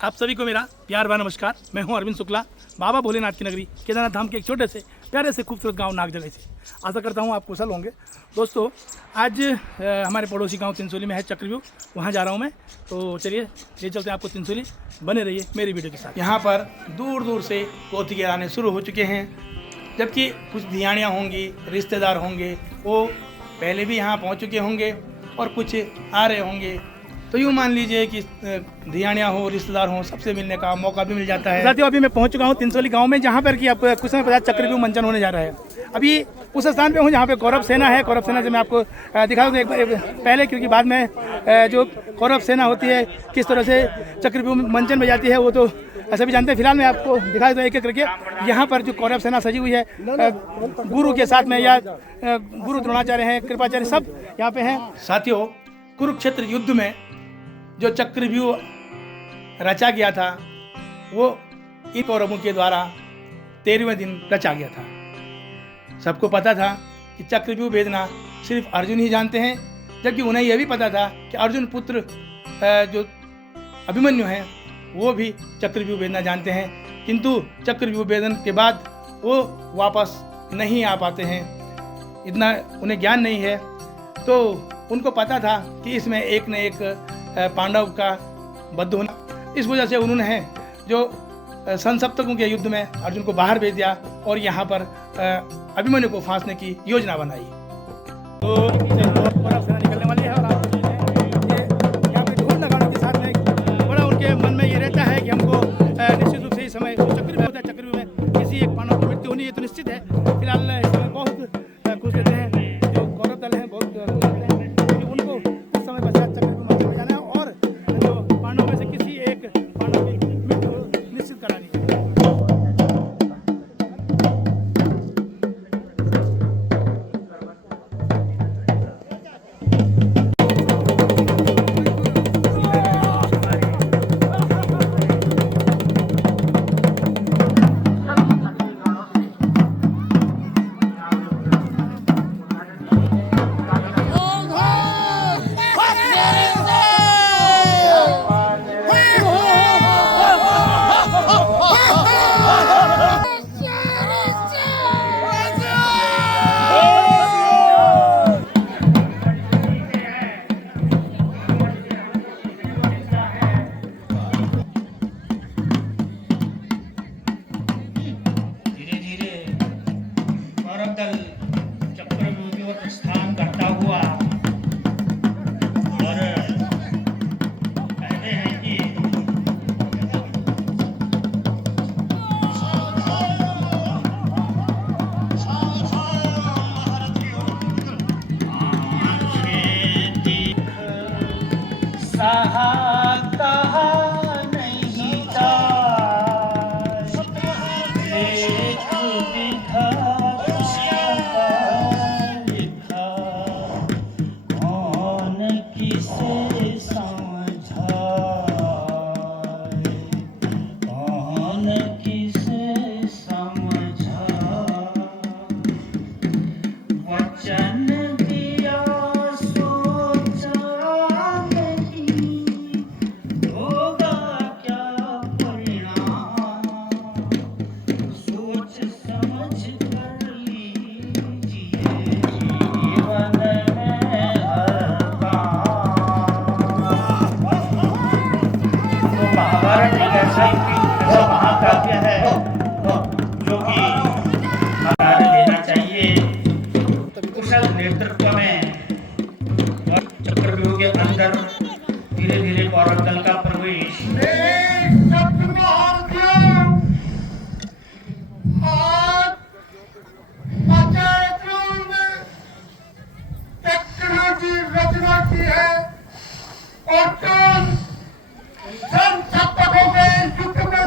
आप सभी को मेरा प्यार भरा नमस्कार। मैं हूं अरविंद शुक्ला, बाबा भोलेनाथ की नगरी केदारनाथ धाम के एक छोटे से प्यारे से खूबसूरत गांव नागजगह से। आशा करता हूं आप कुशल होंगे। दोस्तों, आज हमारे पड़ोसी गांव तिनसुली में है चक्रव्यूह, वहां जा रहा हूं मैं। तो चलिए ले चलते हैं आपको तिनसुली। बने रहिए मेरी वीडियो के साथ। यहाँ पर दूर दूर से पोथिगे आने शुरू हो चुके हैं, जबकि कुछ धियानियाँ होंगी, रिश्तेदार होंगे, वो पहले भी यहाँ पहुँच चुके होंगे और कुछ आ रहे होंगे। तो यूँ मान लीजिए कि धियानियाँ हो, रिश्तेदार हों, सबसे मिलने का मौका भी मिल जाता है। साथियों, अभी मैं पहुंच चुका हूं तिनसुली गांव में, जहां पर कि आप कुछ समय पहले चक्रव्यूह मंचन होने जा रहा है। अभी उस स्थान पे हूं जहां पे कौरव सेना है। कौरव सेना से मैं आपको दिखा दूँ एक बार पहले, क्योंकि बाद में जो कौरव सेना होती है किस तरह से चक्रव्यूह मंचन में जाती है वो तो सभी जानते हैं। फिलहाल मैं आपको दिखा देता हूँ एक एक करके। यहाँ पर जो कौरव सेना सजी हुई है गुरु के साथ में, या गुरु द्रोणाचार्य हैं, कृपाचार्य, सब यहाँ पे हैं। साथियों, कुरुक्षेत्र युद्ध में जो चक्रव्यूह रचा गया था वो इन कौरवों के द्वारा 13वें दिन रचा गया था। सबको पता था कि चक्रव्यूह भेदना सिर्फ अर्जुन ही जानते हैं, जबकि उन्हें यह भी पता था कि अर्जुन पुत्र जो अभिमन्यु हैं वो भी चक्रव्यूह भेदना जानते हैं, किंतु चक्रव्यूह भेदन के बाद वो वापस नहीं आ पाते हैं। इतना उन्हें ज्ञान नहीं है। तो उनको पता था कि इसमें एक न एक पांडव का बद्ध होना। इस वजह से उन्होंने जो संसप्तकों के युद्ध में अर्जुन को बाहर भेज दिया और यहाँ पर अभिमन्यु को फांसने की योजना बनाई। तो कौरव सेना निकलने वाली है और आप यहाँ पे ढोल लगाने के साथ में बड़ा उनके मन में ये रहता है कि हमको निश्चित रूप से इस समय चक्रव्यूह होता है, चक्रव्यूह में किसी एक पांडव की मृत्यु होनी है तो निश्चित है। फिलहाल इस समय बहुत खुश रहते हैं जो कौरव दल है, बहुत उनको इस समय पश्चात चक्रव्यूह मंचन में जाना है और जो पांडवों में से किसी एक पांडव की मृत्यु निश्चित करानी है। चक्रव्यूह की ओर प्रस्थान करता हुआ और कहते हैं कि सहाता नहीं था लेख विधा महाकाव्य है जो कि लेना चाहिए। कुशल नेतृत्व में चक्रव्यूह के अंदर धीरे धीरे कौरव दल का प्रवेश। रचना की है और युद्ध में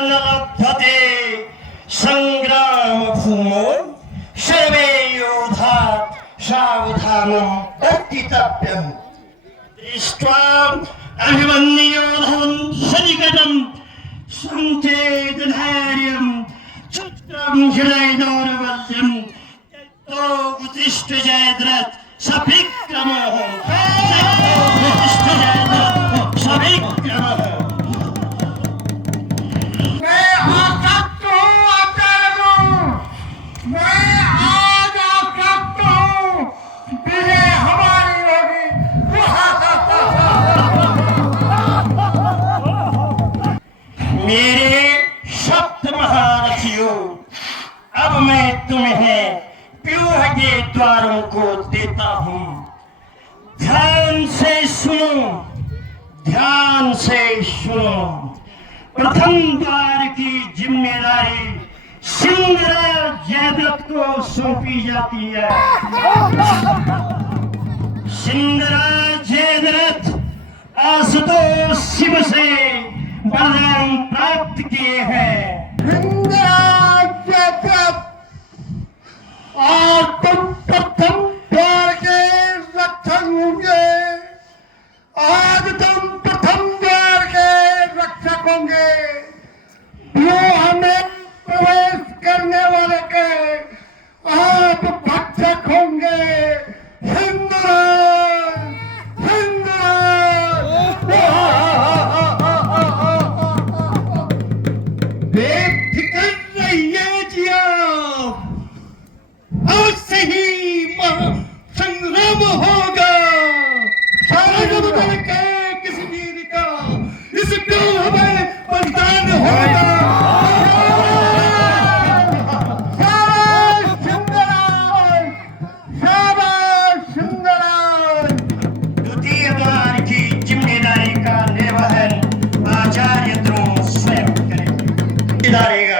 न लभते संग्राम भूमो सर्वे योधा सावधानं कर्तव्यम् दृष्ट्वा अभिमन्युयोधं सनिकटं संचेतधैर्यं चित्रं हृदयदौर्बल्यं त्यक्तो उत्तिष्ठ जयद्रथ सभिक्रमः उत्तिष्ठ जयद्रथ सभिक्रमः। मैं आसक्त हूँ आचार्य हूँ, मैं आज आसक्त हूँ, विजय हमारी होगी। मेरे सप्त महारथियों, अब मैं तुम्हें व्यूह के द्वारों को देता हूँ। ध्यान से सुनो, ध्यान से सुनो। प्रथम द्वार की जिम्मेदारी सिंहराज जयद्रथ को सौंपी जाती है। सिंहराज जयद्रथ आशुतोष शिव से वरदान प्राप्त किए हैं। इंद्राज जगत और तुम प्रथम द्वार के रक्षक होंगे। आज तुम प्रथम द्वार के रक्षक होंगे। जो हमें प्रवेश करने वाले के आप भक्षक होंगे। हिंदराज, हिंदराज। बेफिक्र रहिए जी आप, आज से ही संग्राम होगा। सारे जगत के किसी वीर का इस व्यूह में बलिदान होगा। शाबाश सुंदराज, शाबाश सुंदराज। द्वितीय द्वार की जिम्मेदारी का निर्वहन आचार्य द्रोण स्वयं करेगा।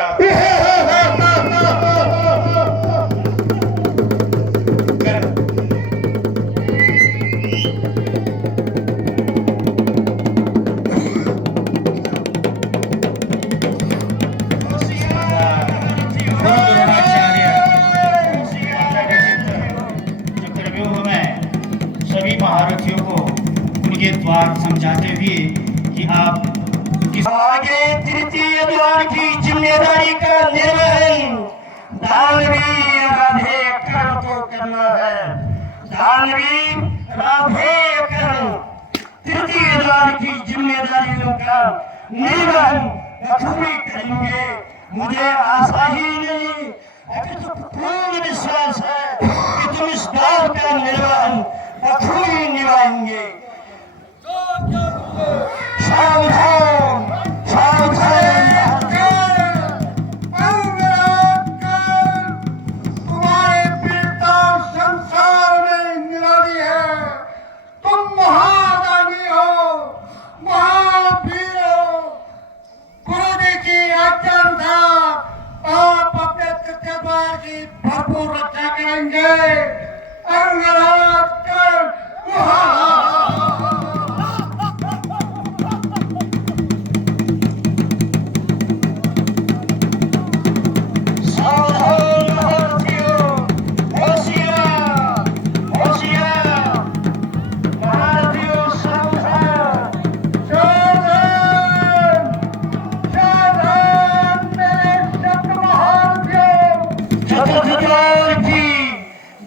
चक्रव्यूह में सभी महारथियों को उनके द्वार समझाते हुए कि आप किस आगे तृतीय द्वार की जिम्मेदारी का निर्वहन दानवीर राधे कर्ण को करना है। दानवीर राधे कर्ण तृतीय द्वार की जिम्मेदारियों का निर्वहन बखूबी करेंगे। मुझे आशा ही नहीं अपितु पूर्ण विश्वास है कि तुम इस द्वार का निर्वहन बखूबी निभाएंगे। सावधान, सावधान। तुम्हारे वीरता संसार में निराली है। तुम महादानी हो, महावीर हो। गुरु जी की आज्ञा अनुसार आप अपने तृतीय द्वार की भरपूर रक्षा करेंगे। अंगराज कर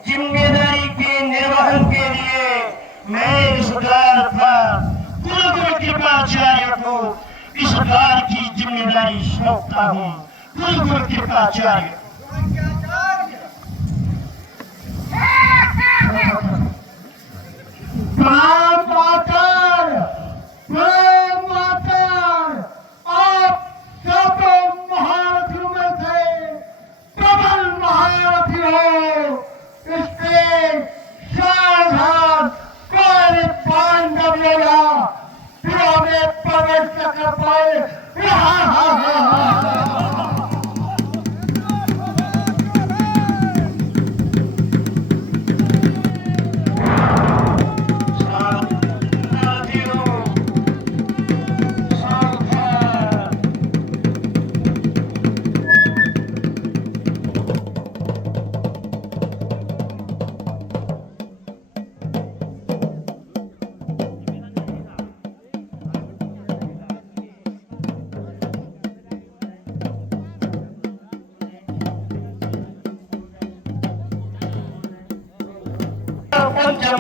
जिम्मेदारी के निर्वहन के लिए मैं इस द्वार पर कुलगुरु कृपाचार्य को इस द्वार की जिम्मेदारी सौंपता हूँ। कुलगुरु कृपाचार्य। प्रणाम मातर, प्रणाम मातर। आप सातों महारथियों में से प्रबल महारथी हो। इसलिए सावधान, कोई पांडव लेगा फिर हमें प्रवेश न कर पाए।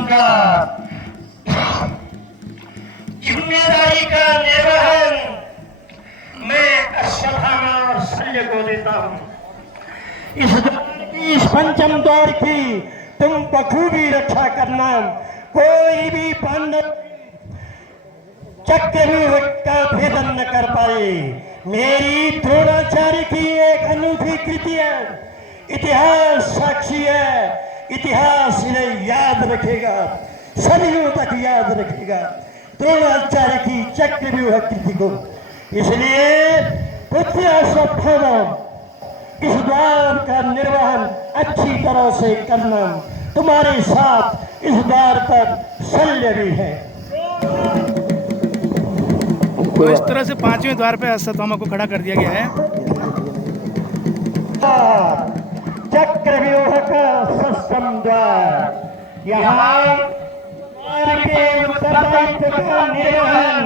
का जिम्मेदारी का निर्वहन मैं अश्वत्थामा और शल्य को देता हूं। इस पंचम दौर की तुम बखूबी रक्षा करना। कोई भी पांडव चक्रव्यूह का भेदन न कर पाए। मेरी द्रोणाचार्य की एक अनूठी कृति है, इतिहास साक्षी है। इतिहास इन्हें याद रखेगा, सदियों तक याद रखेगा द्रोणाचार्य की चक्रव्यूह कृति को। इसलिए पुत्र अश्वत्थामा इस द्वार का निर्वहन अच्छी तरह से करना। तुम्हारे साथ इस द्वार पर शल्य भी है। तो इस तरह से 5वें द्वार पे अश्वत्थामा को खड़ा कर दिया गया है। चक्रव्यूह का सक्षम द्वार, यहाँ द्वार के उत्तरदायित्व का निर्वहन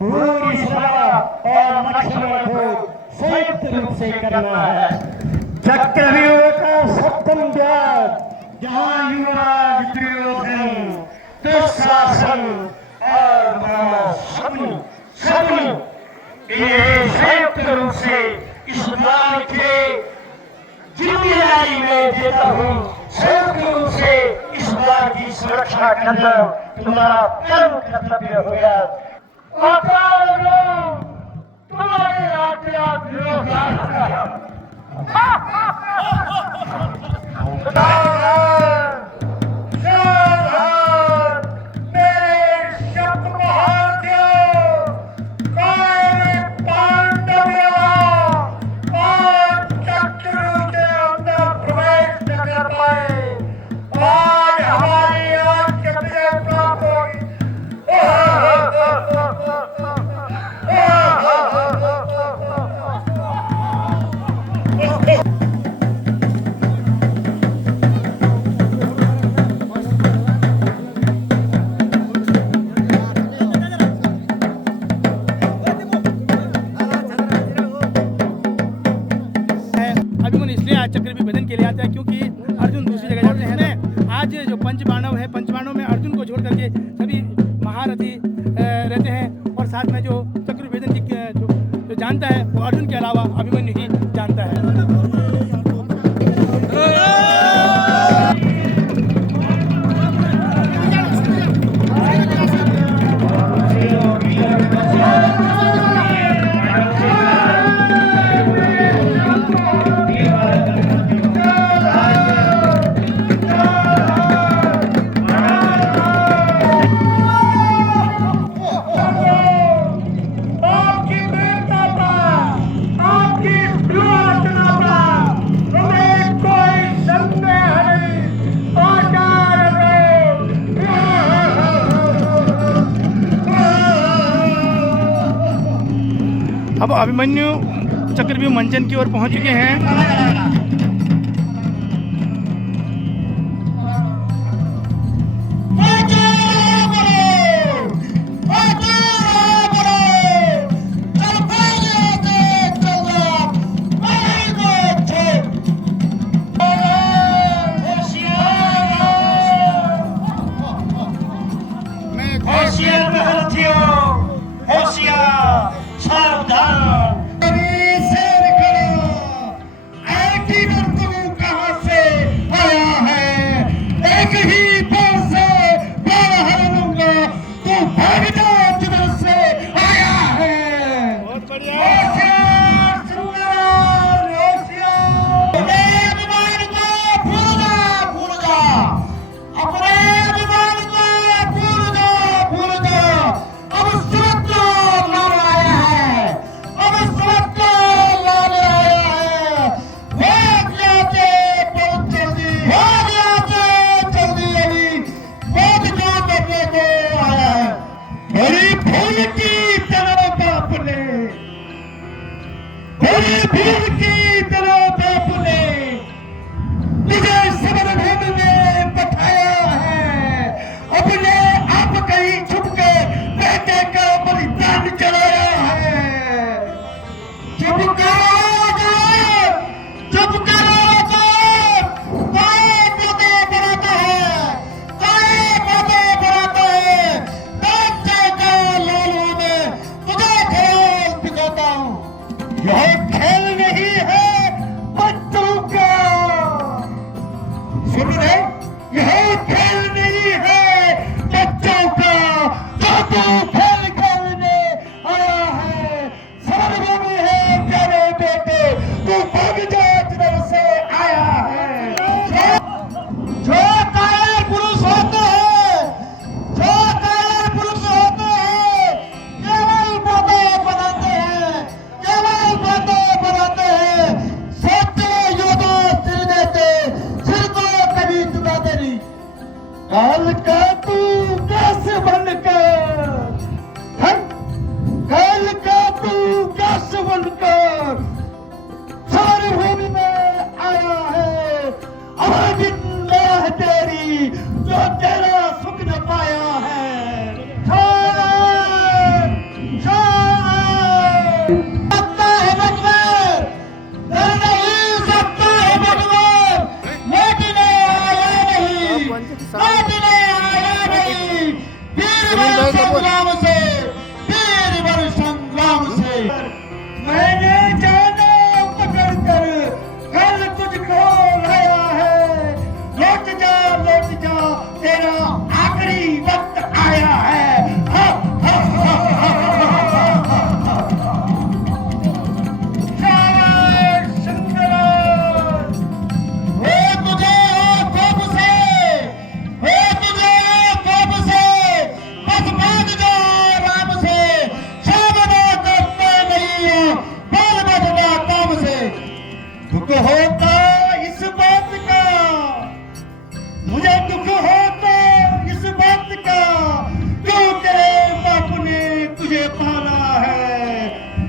भूरी सभा और लक्ष्मण को संयुक्त रूप से करना है। चक्रव्यूह का सप्तम द्वार, जहाँ युवराज दुर्योधन, दुशासन और शकुनि इन्हें संयुक्त रूप से इस द्वार के जिम्मेदारी में देता हूँ। संयुक्त रूप से इस द्वार की सुरक्षा करना तुम्हारा परम कर्तव्य होगा। तुम्हारे आज्ञा चक्र भी भजन के लिए आते हैं, क्योंकि अर्जुन दूसरी जगह जाते हैं। आज जो पंचपांडव है, पंचपांडव में अर्जुन को छोड़ करके सभी महारथी रहते हैं, और साथ में जो चक्र भेदन जी जो जानता है वो अर्जुन के अलावा अभिमन्यु ही जानता है। अब अभिमन्यु चक्रव्यूह मंचन की ओर पहुंच चुके हैं।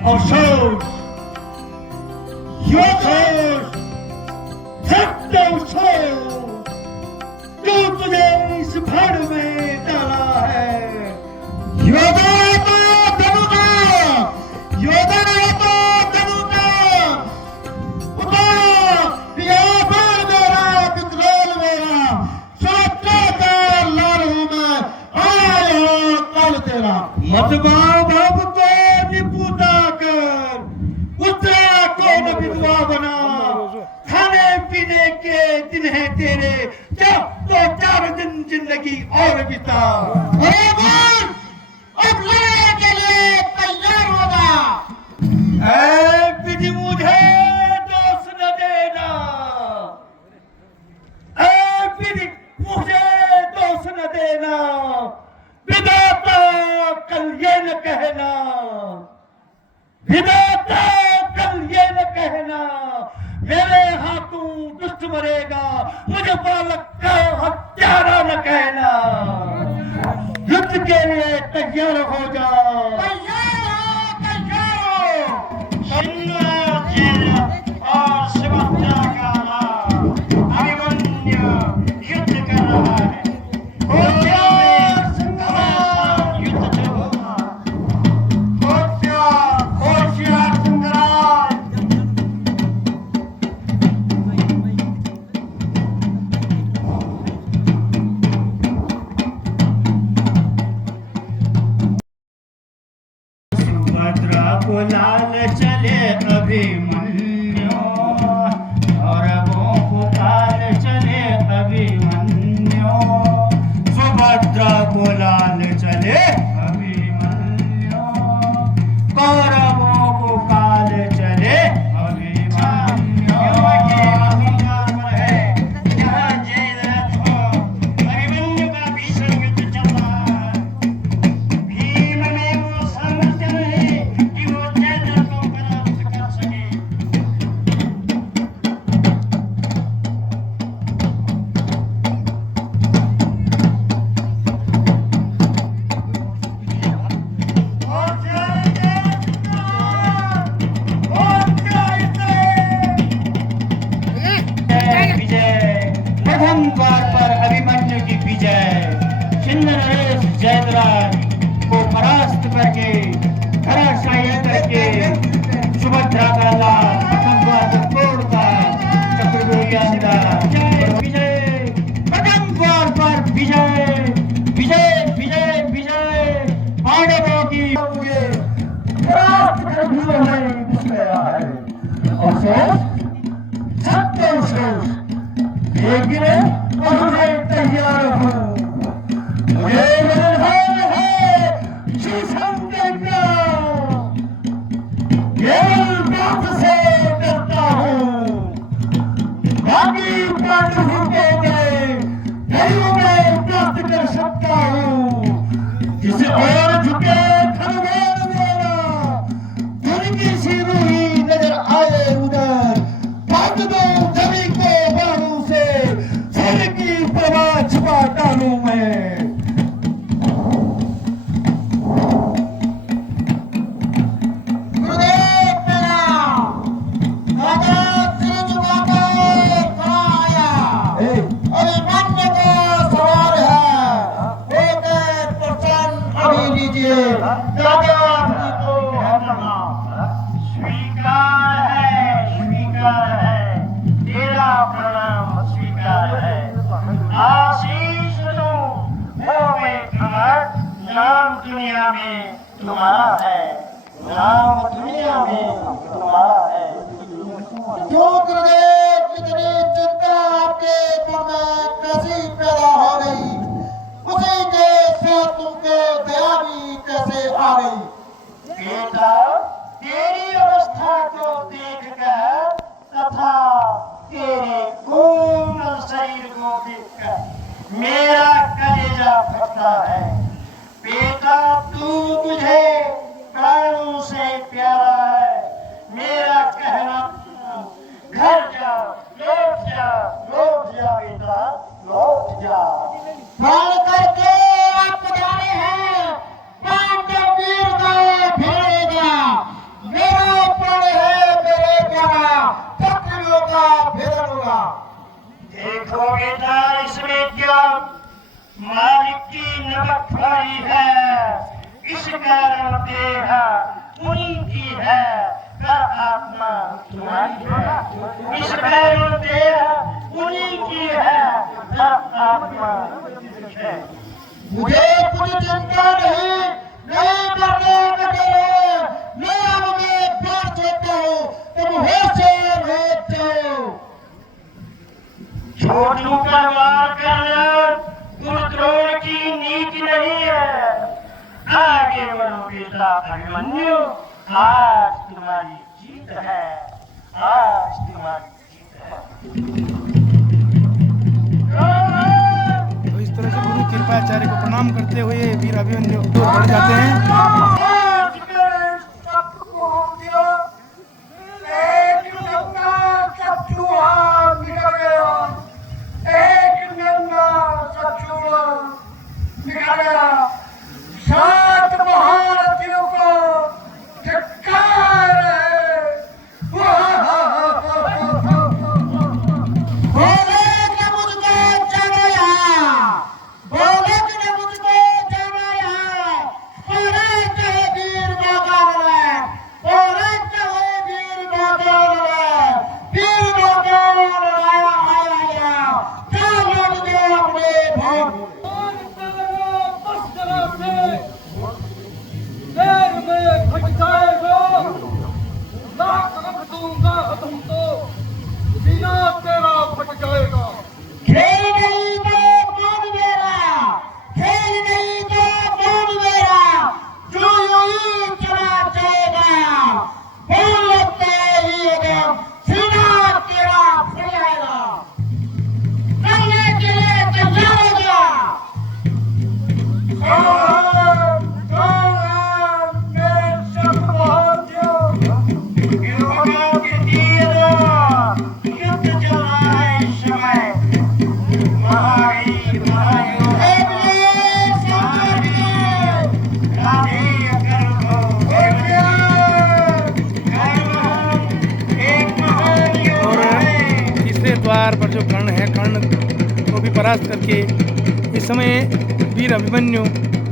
अफसोस, यो दोष, सत्य अफसोस, जो तुझे इस भाड़ में डाला है। योदा तो धनुका, योदा तो धनुका, उतार या बाल मेरा, विकराल मेरा, सुरक्षा का लाल हूँ मैं, आया कल तेरा। मतवाओ बाप को निपुता कर, उतरा कौन विधवा बना, खाने पीने के दिन है तेरे, जब तो 4 दिन जिंदगी और बिता। अरे बोल, अब लड़ने के लिए तैयार होगा। ऐ विधि मुझे दोष न देना, ऐ विधि मुझे दोष न देना, विधाता कल ये न कहना, विधाता कल ये न कहना, मेरे हाथों दुष्ट मरेगा, मुझे बालक का हत्यारा न कहना। युद्ध के लिए तैयार हो जाओ। तैयार हो, तैयार हो। और सुभद्रा का लाल अभिमन्यु युद्ध कर रहा है। होशियार संग्राम युद्ध जो होगा, होशियार संग्राम। सुभद्रा को लाल चले अभिमन्यु, कौरवों को काल चले अभिमन्यु। सुभद्रा को लाल चले अभिमन्यु, कौरवों को काल चले अभिमन्यु। है यहाँ जयद्रथ हो, अभिमन्यु का भीषण युद्ध चल रहा है। भीम में वो सामर्थ्य नहीं कि वो जयद्रथ को परास्त कर सके। विजय, प्रथम द्वार पर अभिमन्यु की विजय। छिन्न नरेश जयद्रथ को परास्त करके, धराशायी करके, सुभद्रा का लाल प्रथम द्वार पर तोड़कर चक्रव्यूह के अंदर विजय। प्रथम द्वार पर विजय, विजय, विजय, विजय। पांडवों की परास्त कर गया है। अफसोस, सत्य अफसोस, लेकिन मुझे तैयार हूँ। मुझे निर्भय है शीशम देखना, केवल बात से डरता हूँ। बाकी पांडवों के गए नहीं मैं प्राप्त कर सकता हूँ। जिस ओर झुके खरगोर मेरा, उनकी सी रूही नजर आए उधर, बांध दो जमी को बाणों से, सिर की प्रभा छुपा डालूं मैं। गुरुदेव मेरा, राजा सिर झुकाकर खड़ा आया। अभिमन्यु को सवाल है, होकर प्रसन्न अभी लीजिए। राजा जी को हरना। स्वीकार है, तेरा प्रणाम स्वीकार है। आशीष दो होवे अमर, नाम दुनिया में तुम्हारा है, नाम दुनिया में तुम्हारा है। क्यों गुरुदेव इतनी चिंता आपके मन में कैसी पैदा हो गई? उसी के साथ तुमको दया भी कैसे आ गई? बेटा, तेरी अवस्था को देखकर तथा तेरे कोमल शरीर को देखकर मेरा कलेजा फटता है। बेटा, तू मुझे प्राणों से प्यारा है। मेरा कहना घर जा, लौट जा, लौट जा बेटा, लौट जा। प्राण करके आप जाने हैं, पांडव वीर को भेजेगा। भारी है, इस कारण देह उन्हीं की है, पर आत्मा तुम्हारी है। इस कारण देह उन्हीं की है, पर आत्मा है। मुझे कुछ चिंता नहीं, नहीं करने का डर, मैं अब में प्यार देता हूँ, तुम होशियार हो जाओ। छोटू पर वार करना गुरुद्रोण की नीति नहीं है। आगे बढ़ो बेटा अभिमन्यु, आज तुम्हारी जीत है, आज तुम्हारी जीत है। तो इस तरह से गुरु कृपाचार्य को प्रणाम करते हुए वीर अभिमन्यु बढ़ जाते हैं। द्वार पर जो कर्ण है, कर्ण को भी परास्त करके इस समय वीर अभिमन्यु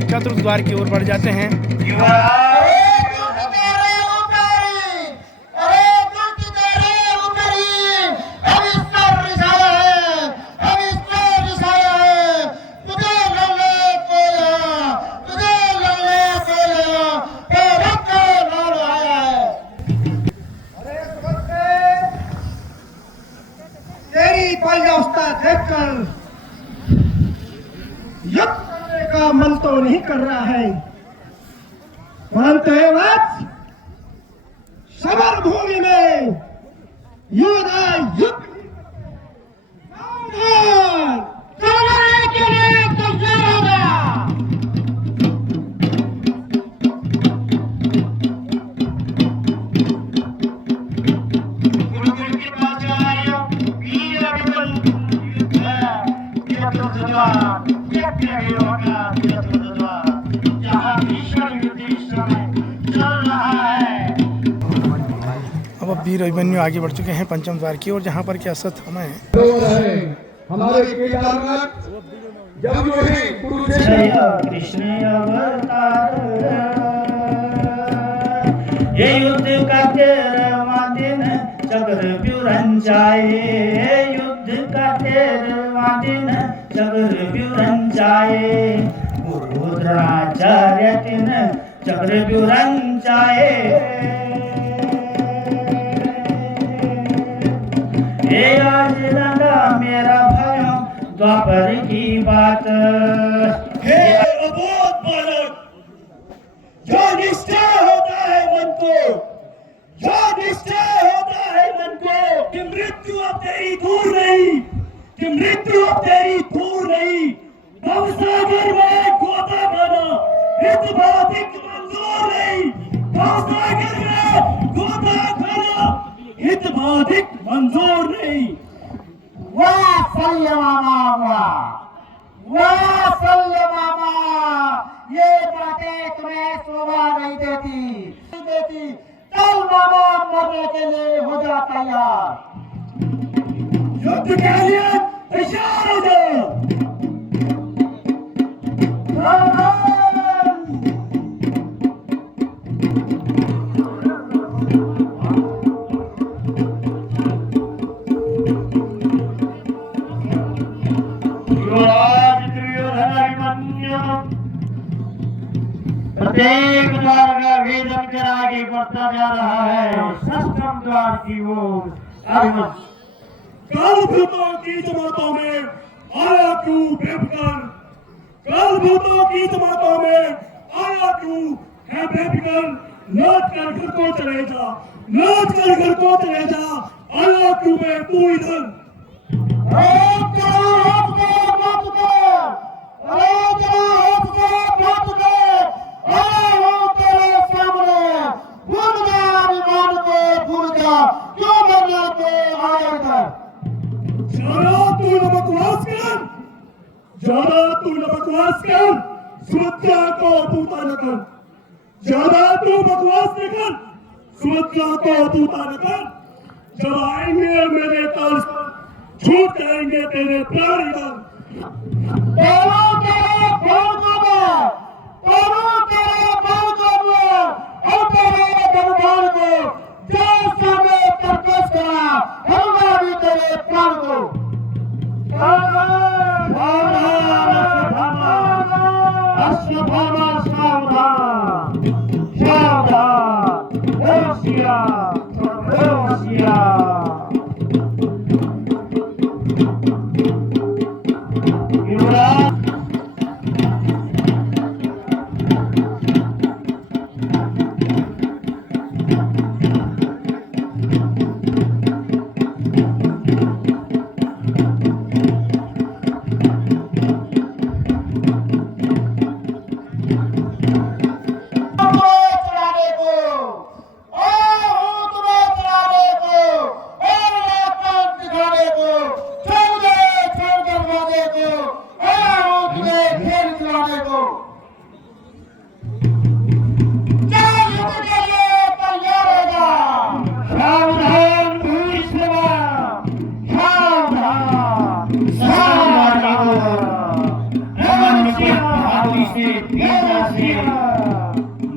चतुर्थ द्वार की ओर बढ़ जाते हैं। देखकर युद्ध करने का मन तो नहीं कर रहा है, परंतु हे वत्स, समर भूमि में युद्ध करने के लिए तैयार हो गया। अब वीर अभिमन्यु आगे बढ़ चुके हैं पंचम द्वार की ओर, जहाँ पर कि अश्वत्थामा है। हमारे केदारनाथ जब जो है कृष्ण अवतार, ये युद्ध का 13वां दिन चक्रव्यूह जाए, युद्ध का 13वां दिन चक्रव्यूह जाए, रुद्राचार्य दिन चक्रव्यूह जाए। ये आज लगा मेरा भयो द्वापर की बात। हे अबोध बालक, जो निश्चय होता है मन को, जो निश्चय होता है मन को कि मृत्यु अब तेरी दूर नहीं, कि मृत्यु अब तेरी दूर नहीं, भवसागर में गोता खाना हितवादिक मंजूर नहीं, भवसागर में गोता खाना हितवादिक मंजूर नहीं। वाह सल्ले मामा, वाह सल्ले मामा, ये बातें तुम्हें शोभा नहीं देती। चल मामा, मरने के लिए हो जा तैयार, युद्ध के लिए तैयार हो जाओ। चला जा रहा है सष्टम द्वार की ओर। अभिमन्यु काल भूतों की जमातों में आया क्यों बेफिकर? काल भूतों की जमातों में आया क्यों है बेफिकर? लौट कर घर को चले जा, लौट कर घर को चले जा, आया क्यों बे तू इधर? ज्यादा तू न बकवास कर, सुमित्रा को पूता न कर। ज्यादा तू बकवास न कर, सुमित्रा को पूता न कर। जब आएंगे मेरे तर्ज पर, छूट जाएंगे तेरे प्राण इधर।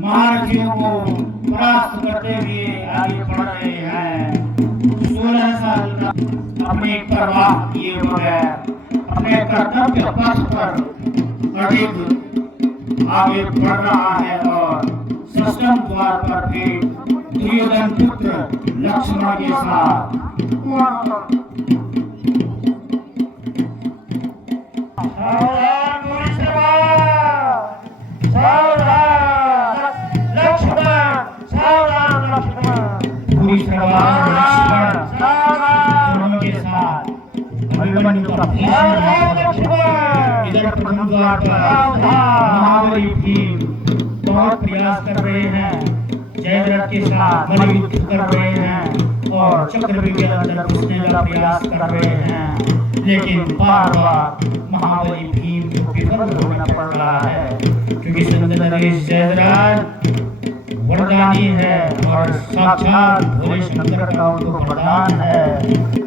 महारथियों को परास्त करते हुए आगे बढ़ रहे हैं। 16 साल का अपनी परवाह किए बगैर अपने कर्तव्य पथ पर अधिक आगे बढ़ रहा है और सष्टम द्वार पर भी दुर्योधन पुत्र लक्ष्मण के साथ अभिमन्यु का इधर प्रथम द्वार पर महाबली भीम बहुत प्रयास कर रहे हैं, जयद्रथ के साथ मल्लयुद्ध कर रहे हैं और चक्रव्यूह के अंदर घुसने का प्रयास कर रहे हैं, लेकिन बार बार महाबली भीम को विफल होना पड़ रहा है क्योंकि सुंदर नरेश जयद्रथ वरदानी है और साक्षात भोले शंकर का उनको वरदान है।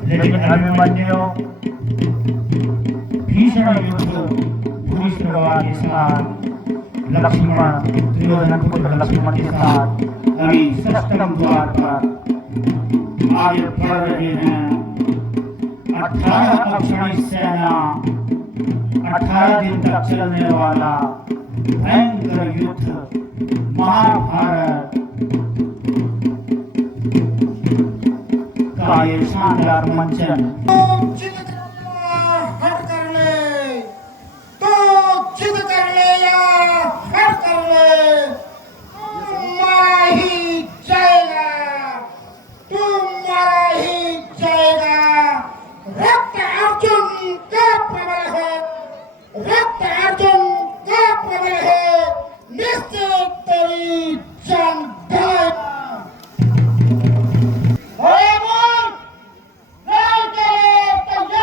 लेकिन अभिमन्यु भीषण युद्ध भूरिश्रवा के साथ लक्ष्मण दुर्योधन पुत्र लक्ष्मण के साथ अभी सष्टम द्वार पर आगे बढ़ रहे हैं। 18 अक्षौहिणी सेना 18 दिन तक चलने वाला भयंकर युद्ध महाभारत का ये शानदार मंचन। तैयार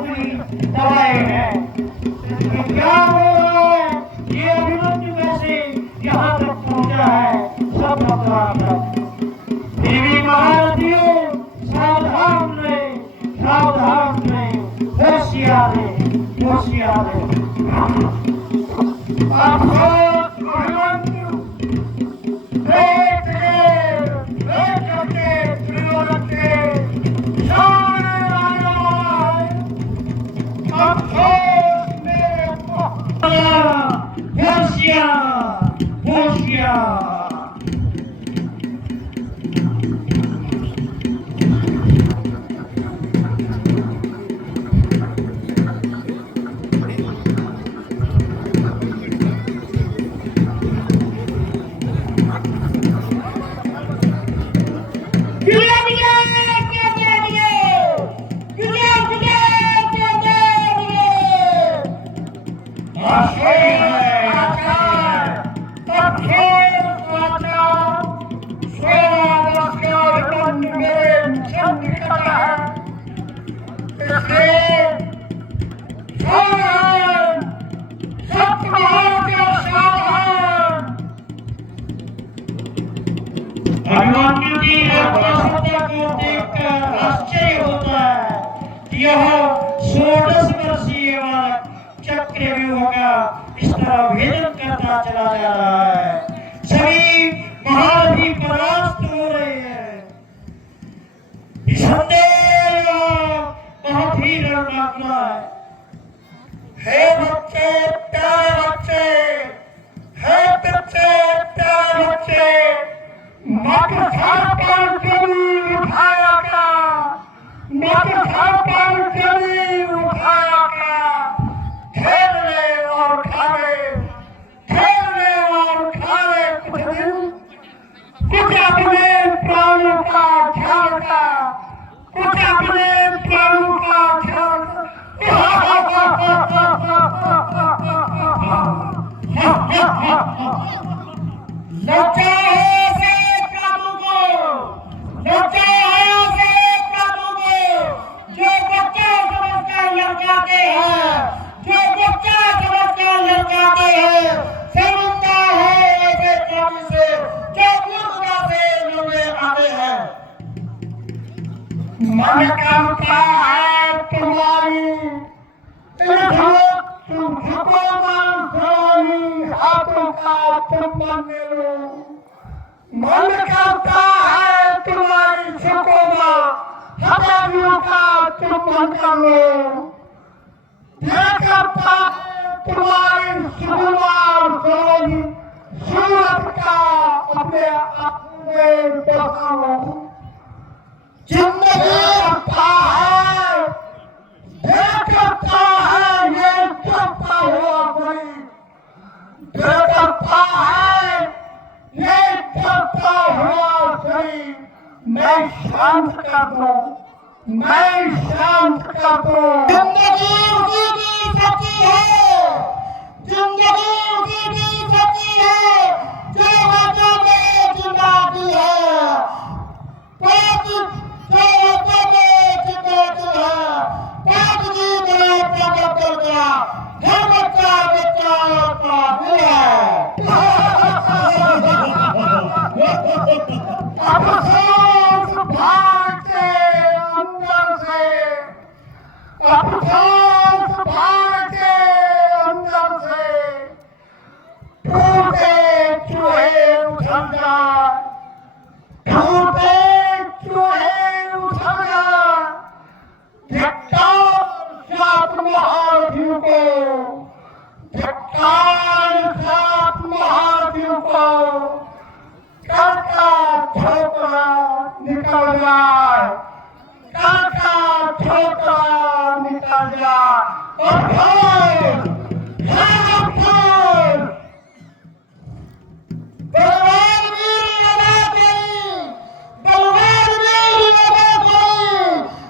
भी दबाए हैं। ये क्या हो रहा है? ये अभिमन्यु कैसे यहाँ तक पहुँचा है? सब बता देवी महारथियों, सावधान रहे, सावधान रहे, होशियार रहे, होशियार रहे। अभिमन्यु देख के त्रिलोक के सामने आया है। अफसोस मेरे होशियार, होशियार। अभिमन्यु की हत्या को देखकर आश्चर्य होता है कि यह 16 वर्षीय बालक चक्रव्यूह का इस तरह भेदन करता चला जा रहा है। सभी महारथी परास्त हो रहे हैं। संदेह बहुत ही डरना है। बच्चे, प्यारे बच्चे, है बच्चे, प्यारे बच्चे, मत घर पर कभी उठाया का, मत घर पर कभी उठाया का। खेलने और खाने, खेलने और खाने कुछ दिन, कुछ अपने प्राणों का ख्याल रखा, कुछ अपने प्राणों का ख्याल लज्जा है से प्रभु को, लज्जा है से प्रभु को, जो बच्चा समझकर लड़काते हैं, जो बच्चा समझकर लड़काते हैं, शर्मिंदा है ऐसे प्रभु से जो मूर्खता से लड़ने आते हैं। मन करता है तुम्हारी हाथों का चुंबन ले लो। मन करता है तुम्हारी सुकोमा हथेलियों का चुंबन कर लो। दिल करता है तुम्हारी सुकुमार सोनी सूरत का अपने आप में बसा लो। जिंदगी करता है, दिल करता है ये चलता हुआ कोई, दिल करता है ये चलता हुआ कोई। मैं शांत कर दूं, मैं शांत कर दूं। जिंदगी उसी की सच्ची है, जिंदगी उसी की सच्ची है जो वजह में जिंदा की है। जो वजह में जिंदा की है, पाप की तरह प्रकट कर गया, घर बच्चा बच्चा का मिला। अफसोस भाग के अंदर से, अफसोस भाग के अंदर से टूटे चूहे उछल जाए, टूटे चूहे उछल जाए। धिक्कार सात महारथियों को, धिक्कार सात महारथियों को। काका ठोकरा निकल जाए, काका ठोकरा निकल जाए। और बलवान वीर लगा गई, बलवान वीर लगा गई।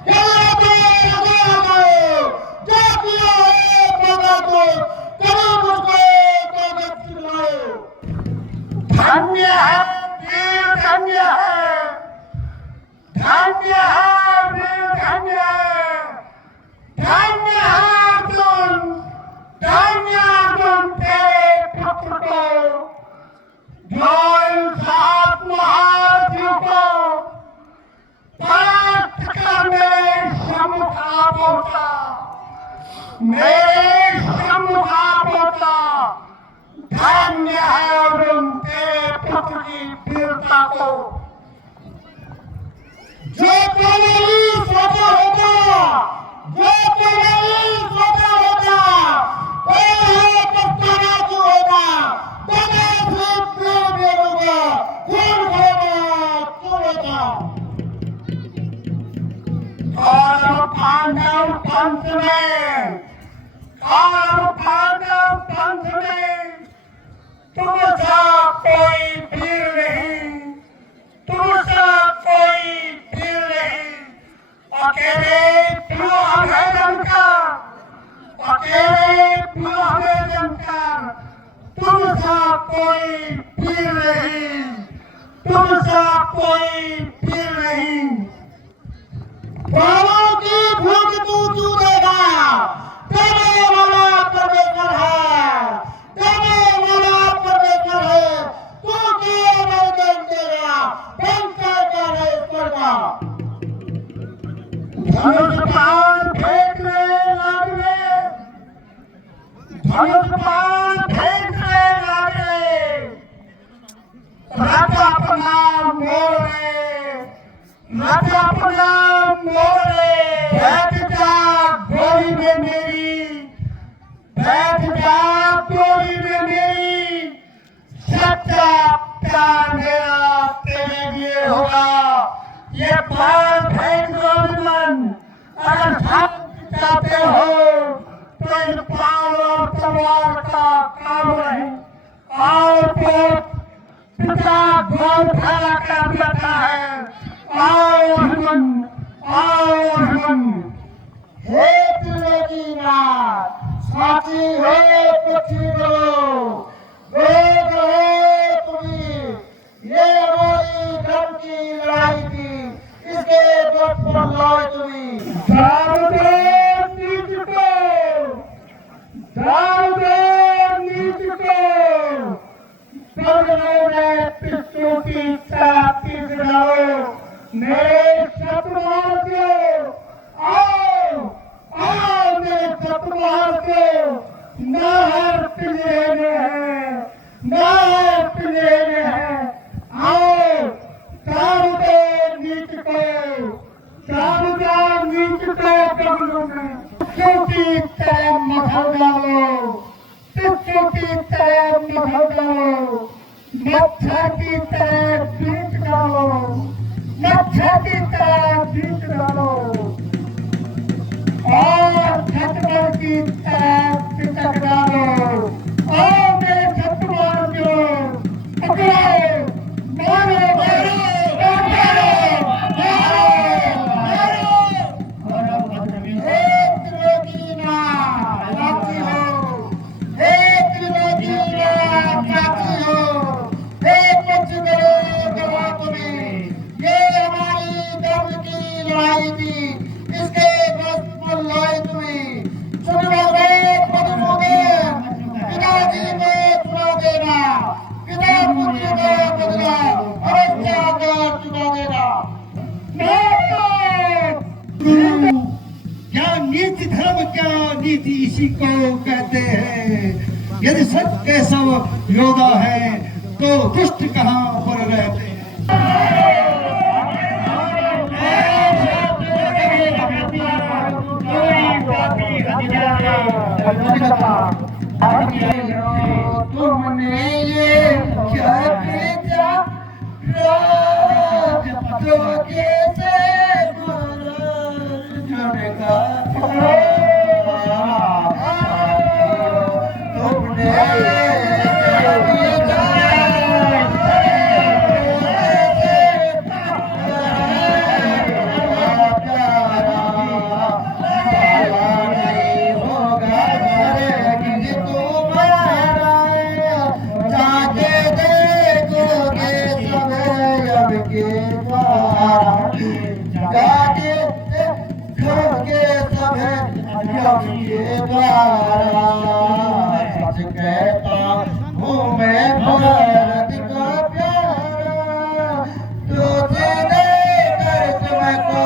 लगा गए जो किया है बगा दो, कभी मुझको तो मत चिल्लाओ। धन्य है वीर, धन्य है, धन्य है वीर, धन्य है, धन्य धन्य तुम तेरे पुत्र को जो इन सात महारथियों को परास्त करने सम्मुख आ पहुंचा, मेरे सम्मुख आ पहुंचा। धन्य है अर्जुन तेरे पुत्र की वीरता को। जो तुमने सोचा होगा, जो तुमने सोचा होगा, तो पछताना क्यों होगा? पांडव पंथ में तुमसा कोई वीर नहीं, तुमसा कोई वीर नहीं। अकेले भीम का तुमसा कोई वीर नहीं, तुमसा कोई वीर नहीं। बालों की भूख तू क्यों देगा? देने वाला परमेश्वर है, देने वाला परमेश्वर है। तू क्यों नहीं देगा? बंकर का ईश्वर का धनुष बाण फेंकने लगे, धनुष बाण फेंकने लगे। राजा अपना मोड़े, राजा अपना मोड़े। बैठ जा गोली में मेरी, बैठ जा गोली में मेरी। सच्चा प्यार मेरा तेरे लिए होगा। ये बाण फेंक दो मन, अगर भाग जाते हो तो इन पाल और तलवार का काम नहीं। आओ पिता गोल फैला कर बैठा है। आओ हनुमान, आओ हनुमान। हे त्रिलोकीनाथ, साथी हे पृथ्वी बलो, वेद हे तुम्ही। ये हमारी धर्म की लड़ाई थी, इसके द्वत पर लड़ाई तुम्ही। दारू दे नीच को, दारू दे नीच को। स्वर्गलोक में पिस्तौल की छाती गिराओ। मेरे शत्रुओं आओ, आओ मेरे शत्रुओं, नहर पिलेने हैं, नहर पिलेने हैं। आओ दारू दे नीच को, दारू दे नीच को कमलों में। पिस्तौल की तरह मखल डालो, पिस्तौल की तरह मखल डालो। मच्छर की तरह बीच डालो, मच्छर की तरह बीच डालो। और खतरों की तरह पिटक डालो। और मेरे शत्रुओं को पकड़ो, मारो, मारो, क्या नीति धर्म, क्या नीति इसी को कहते हैं। यदि सत्य सब योद्धा है तो दुष्ट कहाँ पर रहते हैं। तुमने ये क्या किया? राजपथों के ये आज कहता हूँ मैं भारत का प्यारा, तुझे देकर तुमको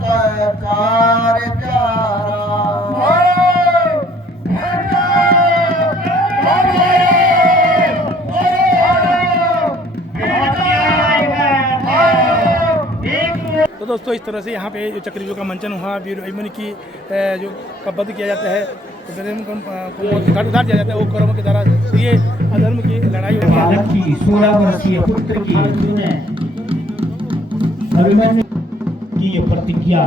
सरकार प्यारा। तो दोस्तों इस तरह से यहाँ पे जो चक्रव्यूह का मंचन हुआ, वीर अभिमन्यु की जो का वध किया जाता है, तो को मौत के घाट उतार दिया जाता है वो कौरवों के द्वारा। तो ये अधर्म की लड़ाई होती है। बालक की 16 वर्षीय पुत्र की अर्जुन ने अभिमन्यु की ये प्रतिज्ञा,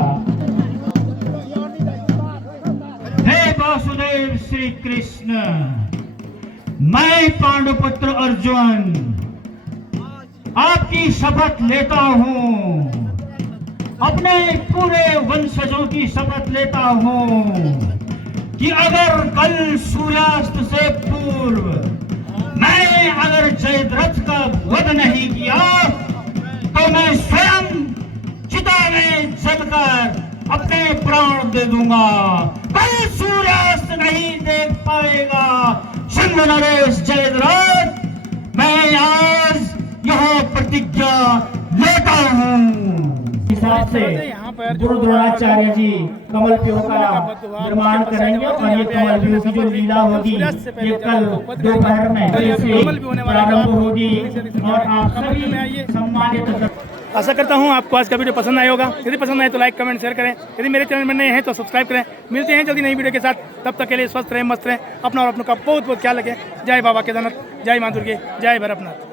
हे वासुदेव श्री कृष्ण, मैं पांडुपुत्र अर्जुन आपकी शपथ लेता हूँ, अपने पूरे वंशजों की शपथ लेता हूँ कि अगर कल सूर्यास्त से पूर्व मैं अगर जयद्रथ का वध नहीं किया तो मैं स्वयं चिता में जलकर अपने प्राण दे दूंगा। कल सूर्यास्त नहीं देख पाएगा सिंह नरेश जयद्रथ, मैं आज यह प्रतिज्ञा लेता हूँ। हिसाब से गुरु द्रोणाचार्य जी कमल व्यूह का निर्माण करेंगे और ये कमल व्यूह की जो लीला होगी ये कल दोपहर में प्रारंभ होगी और आप सभी सम्मानित। आशा करता हूँ आपको आज का वीडियो पसंद आया होगा। यदि पसंद आए तो लाइक कमेंट शेयर करें। यदि मेरे चैनल में नए हैं तो सब्सक्राइब करें। मिलते हैं जल्दी नई वीडियो के साथ, तब तक के लिए स्वस्थ रहें, मस्त रहें, अपना और अपनों का बहुत बहुत ख्याल रखें। जय बाबा केदारनाथ, जय मां दुर्गे, जय भैरवनाथ।